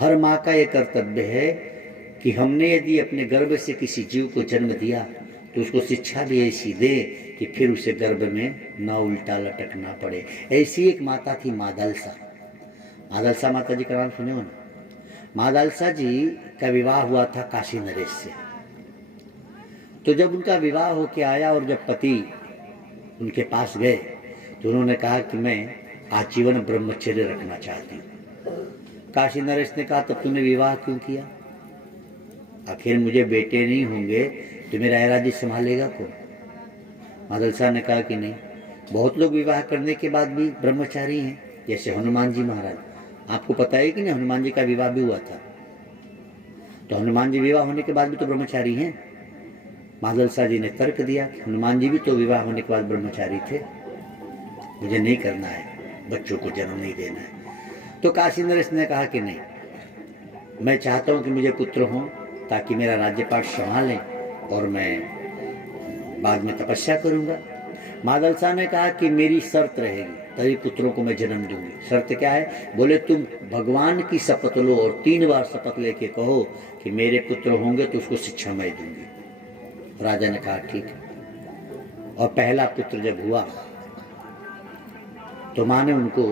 हर माँ का ये कर्तव्य है कि हमने यदि अपने गर्भ से किसी जीव को जन्म दिया तो उसको शिक्षा भी ऐसी दे कि फिर उसे गर्भ में न उल्टा लटकना पड़े। ऐसी एक माता थी मादलसा। मादलसा माता जी का नाम सुने हो ना? मादलसा जी का विवाह हुआ था काशी नरेश से। तो जब उनका विवाह होके आया और जब पति उनके पास गए तो उन्होंने कहा कि मैं आजीवन ब्रह्मचर्य रखना चाहती हूँ। काशी नरेश ने कहा तब तूने विवाह क्यों किया? आखिर मुझे बेटे नहीं होंगे तो मेरा राज्य संभालेगा कौन? मादलसा ने कहा कि नहीं, बहुत लोग विवाह करने के बाद भी ब्रह्मचारी हैं, जैसे हनुमान जी महाराज। आपको पता है कि नहीं, हनुमान जी का विवाह भी हुआ था। तो हनुमान जी विवाह होने के बाद भी तो ब्रह्मचारी हैं। मादलसा जी ने तर्क दिया कि हनुमान जी भी तो विवाह होने के बाद ब्रह्मचारी थे, मुझे नहीं करना है, बच्चों को जन्म नहीं देना है। तो काशी नरेश ने कहा कि नहीं, मैं चाहता हूं कि मुझे पुत्र हों ताकि मेरा राज्यपाठ संभालें और मैं बाद में तपस्या करूंगा। मादलसा ने कहा कि मेरी शर्त रहेगी, तभी पुत्रों को मैं जन्म दूंगी। शर्त क्या है? बोले तुम भगवान की शपथ लो और 3 बार शपथ लेके कहो कि मेरे पुत्र होंगे तो उसको शिक्षा मैं दूंगी। राजा ने कहा ठीक है। और पहला पुत्र जब हुआ तो माँ ने उनको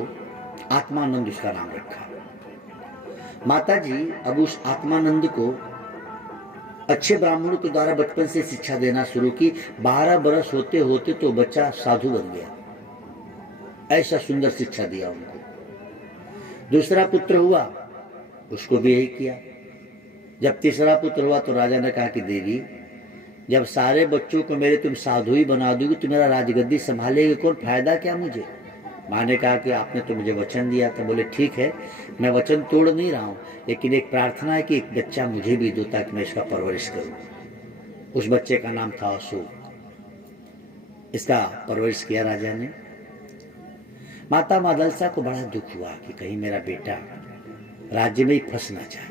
आत्मानंद उसका नाम रखा। माता जी अब उस आत्मानंद को अच्छे ब्राह्मणों के द्वारा बचपन से शिक्षा देना शुरू की। 12 बरस होते होते तो बच्चा साधु बन गया, ऐसा सुंदर शिक्षा दिया उनको। दूसरा पुत्र हुआ, उसको भी यही किया। जब तीसरा पुत्र हुआ तो राजा ने कहा कि देवी, जब सारे बच्चों को मेरे तुम साधु ही बना दोगी तो मेरा राजगद्दी संभालेगी कौन? फायदा क्या मुझे? माँ ने कहा कि आपने तो मुझे वचन दिया था। बोले ठीक है, मैं वचन तोड़ नहीं रहा हूँ, लेकिन एक प्रार्थना है कि एक बच्चा मुझे भी दो ताकि मैं इसका परवरिश करूँ। उस बच्चे का नाम था अशोक। इसका परवरिश किया राजा ने। माता मादलसा को बड़ा दुख हुआ कि कहीं मेरा बेटा राज्य में ही फंस ना जाए,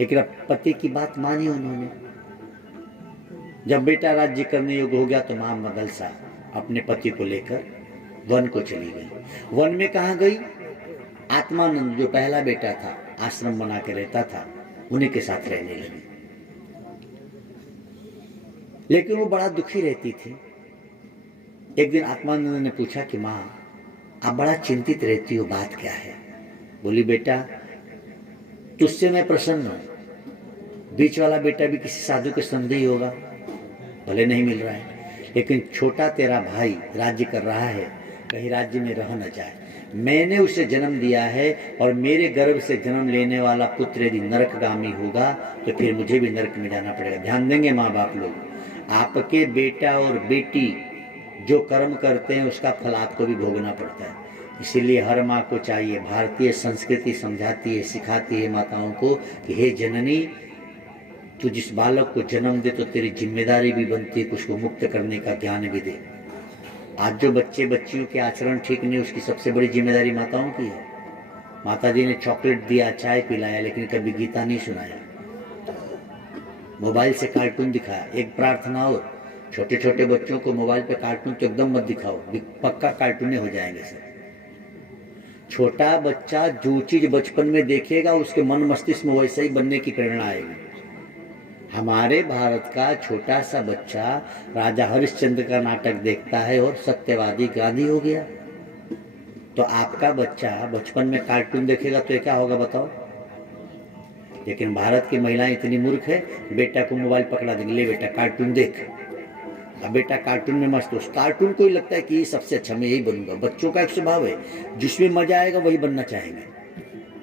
लेकिन अब पति की बात मानी उन्होंने। जब बेटा राज्य करने योग्य हो गया तो मां मादलसा अपने पति को लेकर वन को चली गई। वन में कहा गई? आत्मानंद जो पहला बेटा था, आश्रम बना के रहता था, उन्हीं के साथ रहने लगी। लेकिन वो बड़ा दुखी रहती थी। एक दिन आत्मानंद ने पूछा कि माँ, आप बड़ा चिंतित रहती हो, बात क्या है? बोली बेटा, तुझसे मैं प्रसन्न हूं। बीच वाला बेटा भी किसी साधु के संदेही होगा, भले नहीं मिल रहा है, लेकिन छोटा तेरा भाई राज्य कर रहा है, कहीं राज्य में रह न जाए। मैंने उसे जन्म दिया है और मेरे गर्भ से जन्म लेने वाला पुत्र यदि नरकगामी होगा तो फिर मुझे भी नरक में जाना पड़ेगा। ध्यान देंगे माँ बाप लोग, आपके बेटा और बेटी जो कर्म करते हैं उसका फल आपको भी भोगना पड़ता है। इसीलिए हर माँ को चाहिए, भारतीय संस्कृति समझाती है, सिखाती है माताओं को कि हे जननी, तू जिस बालक को जन्म दे तो तेरी जिम्मेदारी भी बनती है कि उसको मुक्त करने का ज्ञान भी दे। आज जो बच्चे बच्चियों के आचरण ठीक नहीं, उसकी सबसे बड़ी जिम्मेदारी माताओं की है। माता जी ने चॉकलेट दिया, चाय पिलाया, लेकिन कभी गीता नहीं सुनाया, मोबाइल से कार्टून दिखाया। एक प्रार्थना और, छोटे छोटे बच्चों को मोबाइल पे कार्टून तो एकदम मत दिखाओ, पक्का कार्टून हो जाएंगे सब। छोटा बच्चा जो चीज बचपन में देखेगा उसके मन मस्तिष्क में वैसे ही बनने की प्रेरणा आएगी। हमारे भारत का छोटा सा बच्चा राजा हरिश्चंद्र का नाटक देखता है और सत्यवादी गांधी हो गया। तो आपका बच्चा बचपन में कार्टून देखेगा तो क्या होगा बताओ? लेकिन भारत की महिलाएं इतनी मूर्ख है, बेटा को मोबाइल पकड़ा देंगे, ले बेटा कार्टून देख। अब बेटा कार्टून में मस्त, उस कार्टून को ही लगता है कि ये सबसे अच्छा, मैं यही बनूंगा। बच्चों का एक स्वभाव है, जिसमें मजा आएगा वही बनना चाहेंगे।